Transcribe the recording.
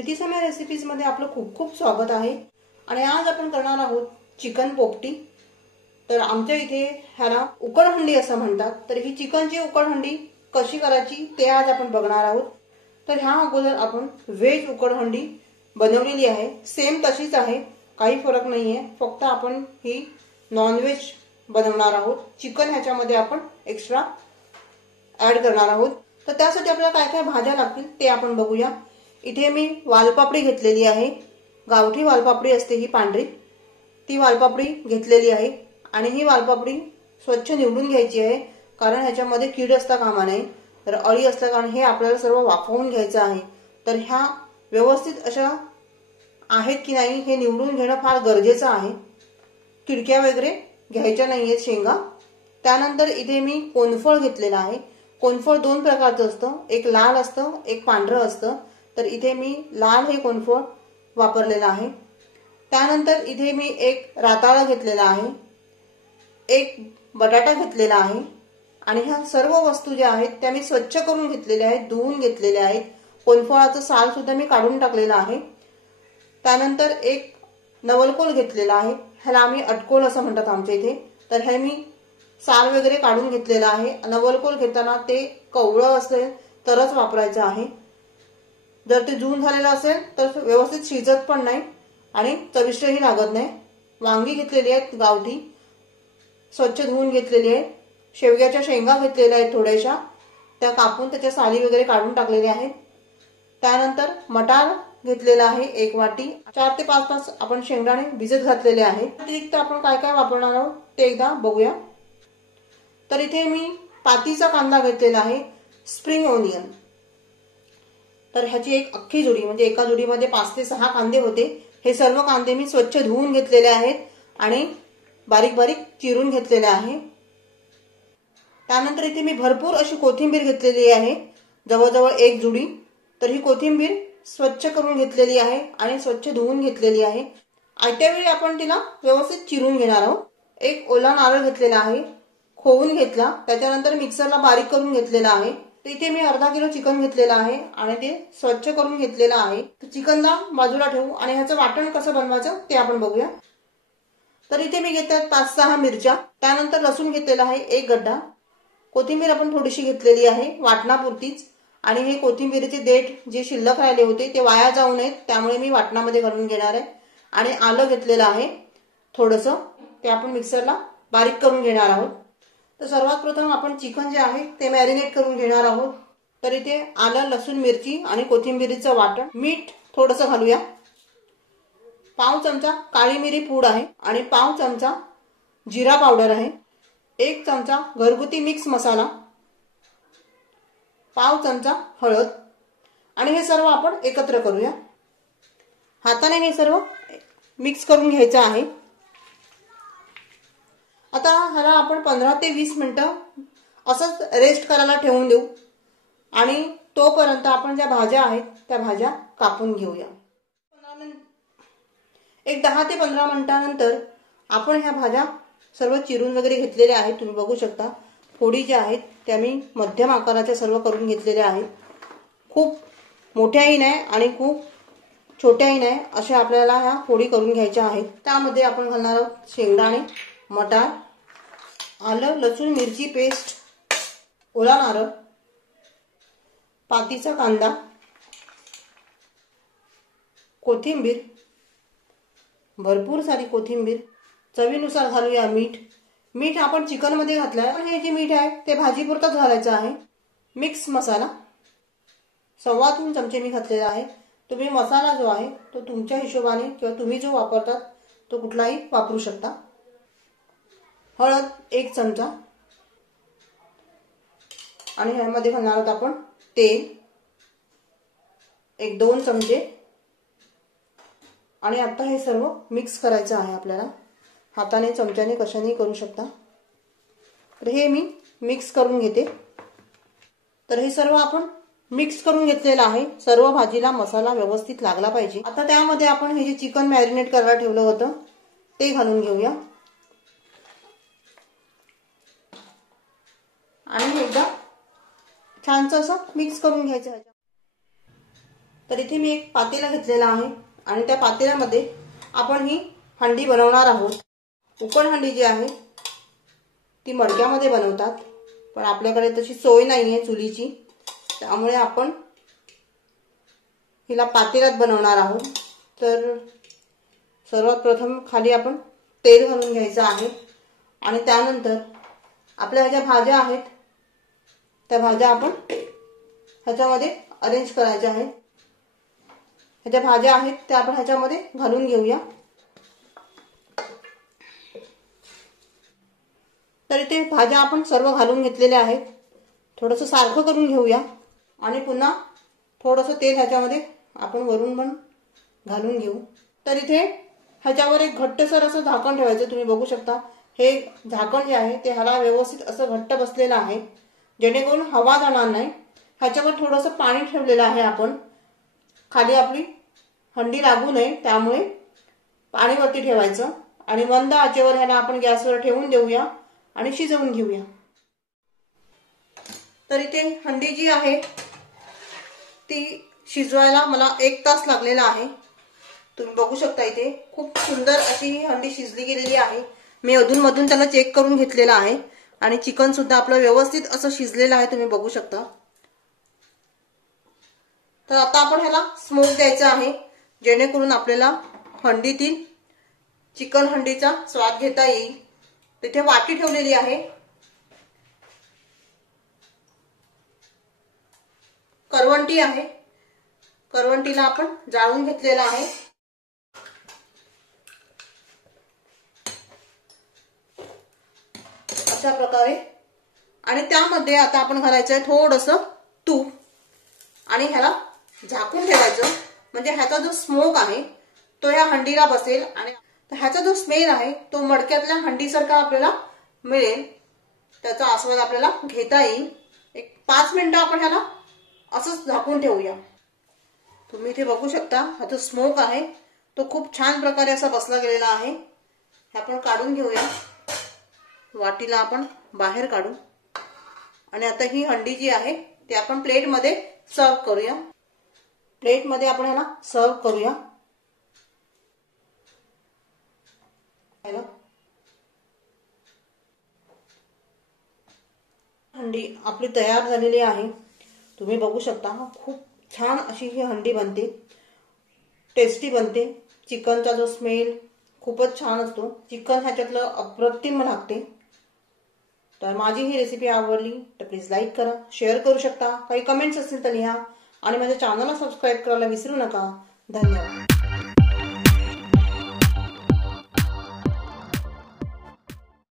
प्रीती समय रेसिपीज मध्ये आपलं खूप खूप स्वागत आहे। आणि आज आपण करणार आहोत चिकन पोपटी। तर आमच्या इथे ह्याला उकडहंडी असं म्हणतात। तर ही चिकनची उकडहंडी कशी करायची ते आज आपण बघणार आहोत। तर ह्या अगोदर आपण व्हेज उकडहंडी बनवलेली आहे, सेम तशीच आहे, काही फरक नाहीये, फक्त आपण ही नॉन व्हेज बनवणार आहोत। चिकन ह्याच्यामध्ये आपण एक्स्ट्रा ऍड करणार आहोत। तर त्यासाठी आपल्याला काय काय भाज्या लागतील ते आपण बघूया। इथे मी वालपापडी घेतलेली आहे, गावठी वालपापडी असते ही पांढरी, ती वालपापडी घेतलेली आहे। आणि ही वालपापडी स्वच्छ निवडून घ्यायची आहे, कारण ह्याच्यामध्ये कीड असता कामा नये। तर अळी असल्या कारण हे आपल्याला सर्व वाफवून घ्यायचं आहे। तर ह्या व्यवस्थित अशा आहेत की नाही हे निवडून घेणं फार गरजेचं आहे। किडक्या वगैरे घ्यायच्या नाहीयेत शेंगा। त्यानंतर इथे मी कोनफळ घेतलेला आहे। कोनफळ दोन प्रकारचं असतं, एक लाल असतं, एक पांढरं असतं। तर इथे मी लाल हे कोनफळ वापरलेलं आहे। त्यानंतर इथे मी एक राताळा घेतलेला आहे, एक बटाटा घेतलेला आहे। आणि ह्या सर्व वस्तू ज्या आहेत त्या मी स्वच्छ करून घेतलेल्या आहेत, धुवून घेतलेल्या आहेत। कोनफळाचं साल सुद्धा मी काढून टाकलेलं आहे। त्यानंतर एक नवलकोल घेतलेला आहे, ह्याला आम्ही अटकोल असं म्हणतात आमच्या इथे। तर हे मी साल वगैरे काढून घेतलेला आहे। नवलकोल घेताना ते कवळं असेल तरच वापरायचं आहे, जर ते जून झालेलं असेल तर व्यवस्थित शिजत पण नाही आणि चविष्टही लागत नाही। वांगी घेतलेली आहेत गावठी, स्वच्छ धुवून घेतलेली आहे। शेवग्याच्या शेंगा घेतलेल्या आहेत थोड्याशा, त्या कापून त्याच्या साली वगैरे काढून टाकलेल्या आहेत। त्यानंतर मटार घेतलेला आहे एक वाटी, 4 ते 5 तास आपण शेंगदाणे भिजत घातलेले आहेत। अतिरिक्त आपण काय काय वापरणार आहोत ते एकदा बघूया। तर इथे मी पातीचा कांदा घेतलेला आहे, स्प्रिंग ओनियन। तर ह्याची एक अख्खी जोडी, म्हणजे एका जोडीमध्ये 5 ते 6 कांदे होते। हे सर्व कांदे मी स्वच्छ धुवून घेतलेले आहेत आणि बारीक बारीक चिरून घेतलेले आहे। त्यानंतर इथे मी भरपूर अशी कोथिंबीर घेतलेली आहे, जवळजवळ एक जुडी। तर ही कोथिंबीर स्वच्छ करून घेतलेली आहे आणि स्वच्छ धुवून घेतलेली आहे। आयत्या वेळी आपण तिला व्यवस्थित चिरून घेणार आहोत। एक ओला नारळ घेतलेला आहे, खोवून घेतला, त्याच्यानंतर मिक्सरला बारीक करून घेतलेला आहे। तर इथे मी अर्धा किलो चिकन घेतलेलं आहे आणि ते स्वच्छ करून घेतलेलं आहे। तर चिकनला बाजूला ठेवू आणि ह्याचं वाटण कसं बनवायचं ते आपण बघूया। तर इथे मी घेते 5-6 मिरच्या, त्यानंतर लसूण घेतलेला आहे एक गड्डा, कोथिंबीर आपण थोडीशी घेतलेली आहे वाटणापुरतीच। आणि हे कोथिंबीरचे देठ जे शिल्लक राहिले होते ते वाया जाऊ नयेत, त्यामुळे मी वाटणामध्ये घालून घेणार आहे। आणि आलं घेतलेलं आहे थोडंसं, ते आपण मिक्सरला बारीक करून घेणार आहोत। तर सर्वात प्रथम आपण चिकन जे आहे ते मॅरिनेट करून घेणार आहोत। तर इथे आलं, लसूण, मिरची आणि कोथिंबीरीचं वाटण, मीठ थोडंसं घालूया, पाव चमचा काळी मिरी पूड आहे आणि पाव चमचा जिरा पावडर आहे, 1 चमचा घरगुती मिक्स मसाला, पाव चमचा हळद। आणि हे सर्व आपण एकत्र करूया। हाताने हे सर्व मिक्स करून घ्यायचं आहे। आता ह्याला आपण 15 ते 20 मिनिटं असंच रेस्ट करायला ठेवून देऊ आणि तोपर्यंत आपण ज्या भाज्या आहेत त्या भाज्या कापून घेऊया। एक 10 ते 15 मिनिटांनंतर आपण ह्या भाज्या सर्व चिरून वगैरे घेतलेल्या आहेत, तुम्ही बघू शकता। फोडी ज्या आहेत त्या मी मध्यम आकाराच्या सर्व करून घेतलेल्या आहेत, खूप मोठ्याही नाही आणि खूप छोट्याही नाही, अशा आपल्याला ह्या फोडी करून घ्यायच्या आहेत। त्यामध्ये आपण घालणार आहोत शेंगदाणे, मटार, आलं, लसूण, मिरची पेस्ट, ओला नारळ, पातीचा कांदा, कोथिंबीर, भरपूर सारी कोथिंबीर, चवीनुसार घालूया मीठ। मीठ आपण चिकन मध्ये घातलंय, पण हे जे मीठ आहे ते भाजीपुरतच घालायचं आहे। मिक्स मसाला 1.25 चमचे मी घातलेला आहे। तुम्ही मसाला जो आहे तो तुमच्या हिशोबाने किंवा तुम्ही जो वापरतात तो कुठलाही वापरू शकता। हळद 1 चमचा आणि ह्यामध्ये घालणार आहोत आपण तेल 1-2 चमचे। आणि आता हे सर्व मिक्स करायचं आहे आपल्याला, हाताने, चमच्याने, कशाने करू शकता। तर हे मी मिक्स करून घेते। तर हे सर्व आपण मिक्स करून घेतलेलं आहे, सर्व भाजीला मसाला व्यवस्थित लागला पाहिजे। आता त्यामध्ये आपण हे जे चिकन मॅरिनेट करायला ठेवलं होतं ते घालून घेऊया आणि एकदा छानसं असं मिक्स करून घ्यायचं। तर इथे मी एक पातेला घेतलेला आहे आणि त्या पातेल्यामध्ये आपण ही हंडी बनवणार आहोत। उकड हंडी जी आहे ती मडक्यामध्ये बनवतात, पण आपल्याकडे तशी सोय नाहीये चुलीची, त्यामुळे आपण हिला पातेल्यात बनवणार आहोत। तर सर्वात प्रथम खाली आपण तेल घालून घ्यायचं आहे आणि त्यानंतर आपल्या ज्या भाज्या आहेत त्या भाज्या आपण ह्याच्यामध्ये अरेंज करायच्या आहेत। ह्या भाज्या आहेत त्या आपण ह्याच्यामध्ये घालून घेऊया। तर इथे भाज्या आपण सर्व घालून घेतलेल्या आहेत। थोडंसं सारखं करून घेऊया आणि पुन्हा थोडंसं तेल ह्याच्यामध्ये आपण वरून पण घालून घेऊ। तर इथे ह्याच्यावर एक घट्टसर असं झाकण ठेवायचं। तुम्ही बघू शकता हे झाकण जे आहे ते ह्याला व्यवस्थित असं घट्ट बसलेलं आहे, जेणेकरून हवा जाणार नाही। ह्याच्यावर थोडंसं पाणी ठेवलेलं आहे आपण, खाली आपली हंडी लागू नये त्यामुळे पाणी वरती ठेवायचं आणि मंद आचेवर ह्याला आपण गॅसवर ठेवून देऊया आणि शिजवून घेऊया। तर इथे हंडी जी आहे ती शिजवायला मला 1 तास लागलेला आहे। तुम्ही बघू शकता इथे खूप सुंदर अशी ही हंडी शिजली गेलेली आहे। मी अधूनमधून त्याला चेक करून घेतलेला आहे आणि चिकन सुद्धा आपलं व्यवस्थित असं शिजलेलं आहे, तुम्ही बघू शकता। तर आता आपण ह्याला स्मोक द्यायचा आहे, जेणेकरून आपल्याला हंडीतील चिकन हंडीचा स्वाद घेता येईल। तिथे वाटी ठेवलेली आहे, करवंटी आहे, करवंटीला आपण जाळून घेतलेला आहे। अशा प्रकारे आणि त्यामध्ये आता आपण घालायचं आहे थोडंसं तूप आणि ह्याला झाकून ठेवायचं, म्हणजे ह्याचा जो स्मोक आहे तो या हंडीला बसेल आणि ह्याचा जो स्मेल आहे तो मडक्यातल्या हंडीसारखा आपल्याला मिळेल, त्याचा आस्वाद आपल्याला घेता येईल। एक 5 मिनिटं आपण ह्याला असंच झाकून ठेवूया। तुम्ही इथे बघू शकता हा जो स्मोक आहे तो खूप छान प्रकारे असा बसला गेलेला आहे। हे आपण काढून घेऊया, वाटीला आपण बाहेर काढू आणि आता ही हंडी जी आहे ती आपण प्लेटमध्ये सर्व करूया। प्लेटमध्ये आपण ह्याला सर्व करूया। हंडी आपली तयार झालेली आहे, तुम्ही बघू शकता खूप छान अशी ही हंडी बनते, टेस्टी बनते। चिकनचा जो स्मेल खूपच छान असतो, चिकन ह्याच्यातलं अप्रतिम लागते। तर माझी ही रेसिपी आवडली तर प्लीज लाईक करा, शेअर करू शकता, काही कमेंट्स असतील तर लिहा आणि माझ्या चॅनलला सबस्क्राईब करायला विसरू नका। धन्यवाद।